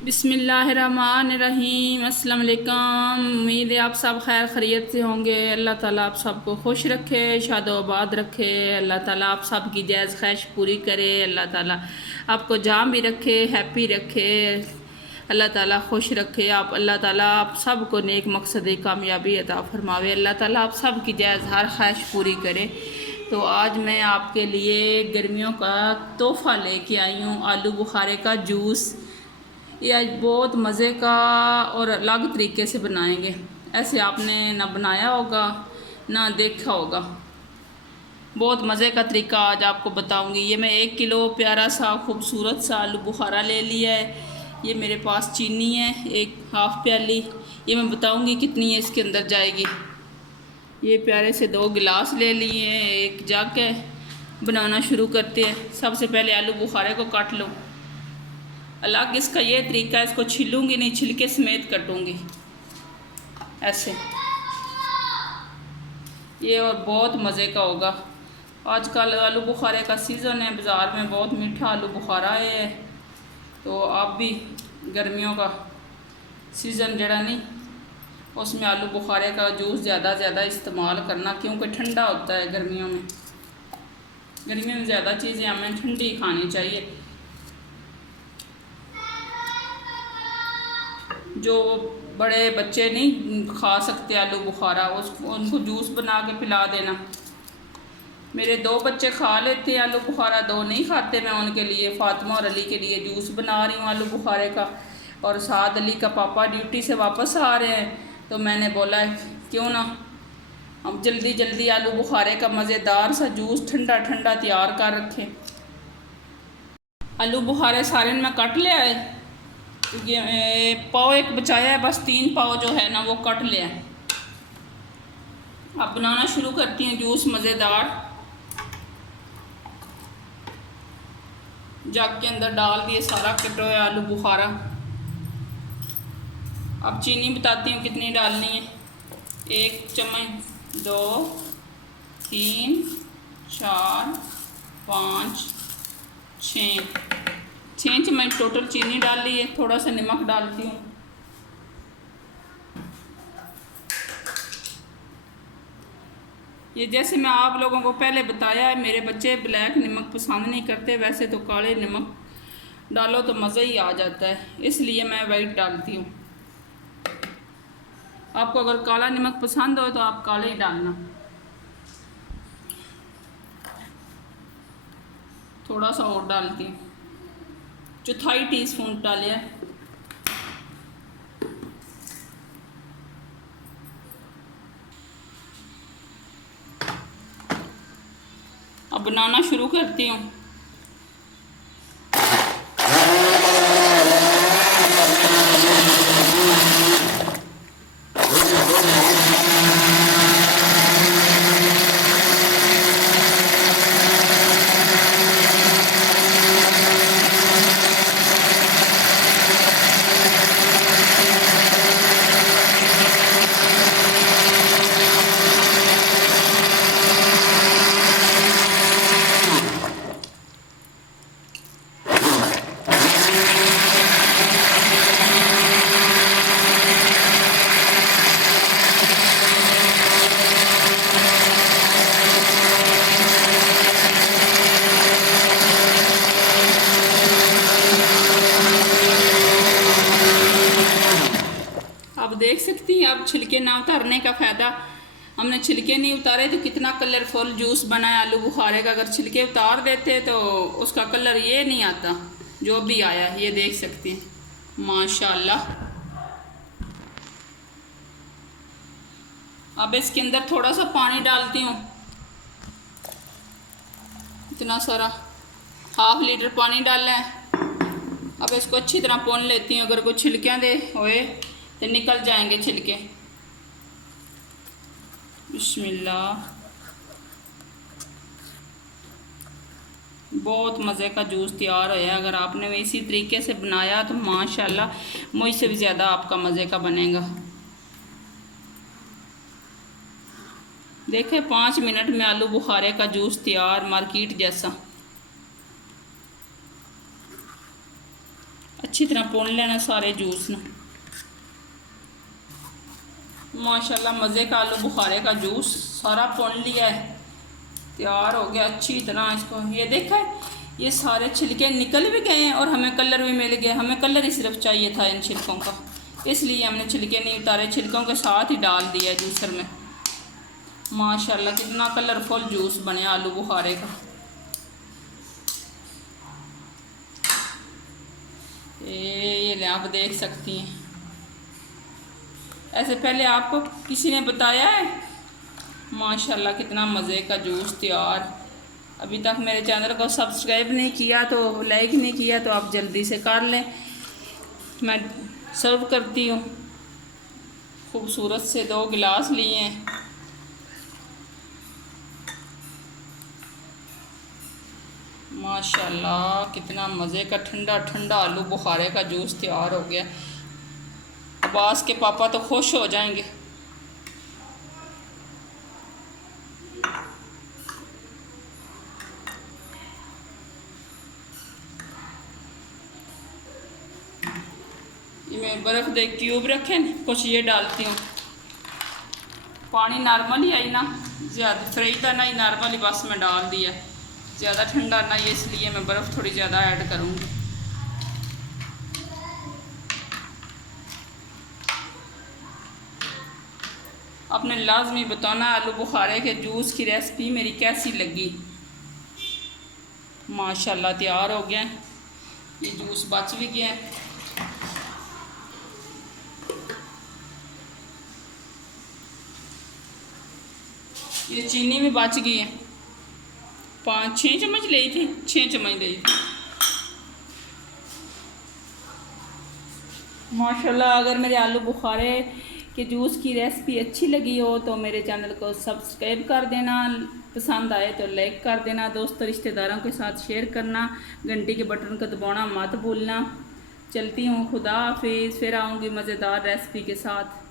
बिस्मिल्लाहिर्रहमानिर्रहीम। अस्सलाम वालेकुम। उम्मीद है आप सब खैर खैरियत से होंगे। अल्लाह ताला आप सबको खुश रखे, शादोबाद रखे। अल्लाह ताला आप सब की जायज़ ख्वाहिश पूरी करे। अल्लाह ताला आपको जाम भी रखे, हैप्पी रखे। अल्लाह ताला खुश रखे आप। अल्लाह ताला आप सबको नेक मकसद कामयाबी अता फरमावे। अल्लाह ताला आप सब की जायज़ हर ख्वाहिश पूरी करे। तो आज मैं आपके लिए गर्मियों का तोहफ़ा लेके आई हूँ, आलू बुखारे का जूस। ये आज बहुत मज़े का और अलग तरीके से बनाएंगे। ऐसे आपने ना बनाया होगा ना देखा होगा। बहुत मज़े का तरीका आज आपको बताऊंगी। ये मैं 1 किलो प्यारा सा खूबसूरत सा आलू बुखारा ले लिया है। ये मेरे पास चीनी है, एक हाफ़ प्याली। ये मैं बताऊंगी कितनी है इसके अंदर जाएगी। ये प्यारे से 2 गिलास ले लिए हैं, एक जग है। बनाना शुरू करते हैं। सबसे पहले आलू बुखारे को काट लो। अलग इसका ये तरीका है, इसको छीलूंगी नहीं, छिलके समेत कटूंगी ऐसे। ये और बहुत मज़े का होगा। आजकल आलू बुखारे का सीज़न है, बाज़ार में बहुत मीठा आलू बुखारा है। तो आप भी गर्मियों का सीज़न जड़ा नहीं, उसमें आलू बुखारे का जूस ज़्यादा इस्तेमाल करना, क्योंकि ठंडा होता है गर्मियों में। गर्मियों में ज़्यादा चीज़ें हमें ठंडी खानी चाहिए। जो बड़े बच्चे नहीं खा सकते आलू बुखारा, उसको उनको जूस बना के पिला देना। मेरे 2 बच्चे खा लेते हैं आलू बुखारा, 2 नहीं खाते। मैं उनके लिए, फ़ातिमा और अली के लिए जूस बना रही हूँ आलू बुखारे का। और साथ अली का पापा ड्यूटी से वापस आ रहे हैं, तो मैंने बोला क्यों ना हम जल्दी जल्दी आलू बुखारे का मज़ेदार सा जूस ठंडा ठंडा तैयार कर रखें। आलू बुखारे सारे मैं कट लिया है। ये पाव एक बचाया है, बस 3 पाव जो है ना वो कट लिया। अब बनाना शुरू करती हैं जूस मज़ेदार। जग के अंदर डाल दिए सारा कटा हुआ आलू बुखारा। अब चीनी बताती हूँ कितनी डालनी है। 1 चम्मच, 2, 3, 4, 5, 6 चम्मच टोटल चीनी डाल ली है। थोड़ा सा नमक डालती हूँ। ये जैसे मैं आप लोगों को पहले बताया है, मेरे बच्चे ब्लैक नमक पसंद नहीं करते। वैसे तो काले नमक डालो तो मज़ा ही आ जाता है, इसलिए मैं वाइट डालती हूँ। आपको अगर काला नमक पसंद हो तो आप काले ही डालना। थोड़ा सा और डालती हूँ, 1/4 टीस्पून डालिए। अब बनाना शुरू करती हूँ। अब देख सकती हैं, अब छिलके ना उतारने का फ़ायदा। हमने छिलके नहीं उतारे तो कितना कलरफुल जूस बना है आलू बुखारे का। अगर छिलके उतार देते तो उसका कलर ये नहीं आता जो भी आया। ये देख सकती हैं माशाल्लाह। अब इसके अंदर थोड़ा सा पानी डालती हूँ, इतना सारा 1/2 लीटर पानी डालना है। अब इसको अच्छी तरह भून लेती हूँ। अगर कोई छिलकियाँ दे होए तो निकल जाएंगे छिलके। बिस्मिल्लाह। बहुत मज़े का जूस तैयार होया। अगर आपने इसी तरीके से बनाया तो माशाल्लाह मुझसे भी ज़्यादा आपका मज़े का बनेगा। देखें 5 मिनट में आलू बुखारे का जूस तैयार, मार्केट जैसा। अच्छी तरह भुन लेना सारे जूस ना। माशाल्लाह मज़े का आलू बुखारे का जूस सारा भुन लिया है, तैयार हो गया अच्छी तरह। इसको ये देखा है, ये सारे छिलके निकल भी गए हैं और हमें कलर भी मिल गया। हमें कलर ही सिर्फ चाहिए था इन छिलकों का, इसलिए हमने छिलके नहीं उतारे, छिलकों के साथ ही डाल दिया जूसर में। माशाल्लाह कितना कलरफुल जूस बने आलू बुखारे का। ये ले आप देख सकती हैं, ऐसे पहले आपको किसी ने बताया है? माशाल्लाह कितना मज़े का जूस तैयार। अभी तक मेरे चैनल को सब्सक्राइब नहीं किया तो लाइक नहीं किया तो आप जल्दी से कर लें। मैं सर्व करती हूँ। खूबसूरत से 2 गिलास लिए हैं। माशाल्लाह कितना मज़े का ठंडा ठंडा आलू बुखारे का जूस तैयार हो गया। अब्बास के पापा तो खुश हो जाएंगे। ये मैं बर्फ़ दे क्यूब रखे न, कुछ ये डालती हूँ। पानी नॉर्मल ही आई ना, ज़्यादा फ्रिज का ना ही, नॉर्मल ही बस मैं डाल दिया। ज़्यादा ठंडा ना ये, इसलिए मैं बर्फ़ थोड़ी ज़्यादा ऐड करूँगी। आपने लाजमी बताना आलू बुखारे के जूस की रेसिपी मेरी कैसी लगी। माशाल्लाह तैयार हो गया, ये जूस बच भी गया। ये चीनी भी बच गई है, 5-6 चम्मच ली थी, 6 चम्मच ली थी। माशाल्लाह अगर मेरे आलू बुखारे के जूस की रेसिपी अच्छी लगी हो तो मेरे चैनल को सब्सक्राइब कर देना, पसंद आए तो लाइक कर देना, दोस्तों रिश्तेदारों के साथ शेयर करना, घंटी के बटन को दबाना मत भूलना। चलती हूँ, खुदा हाफिज़। फिर आऊँगी मज़ेदार रेसिपी के साथ।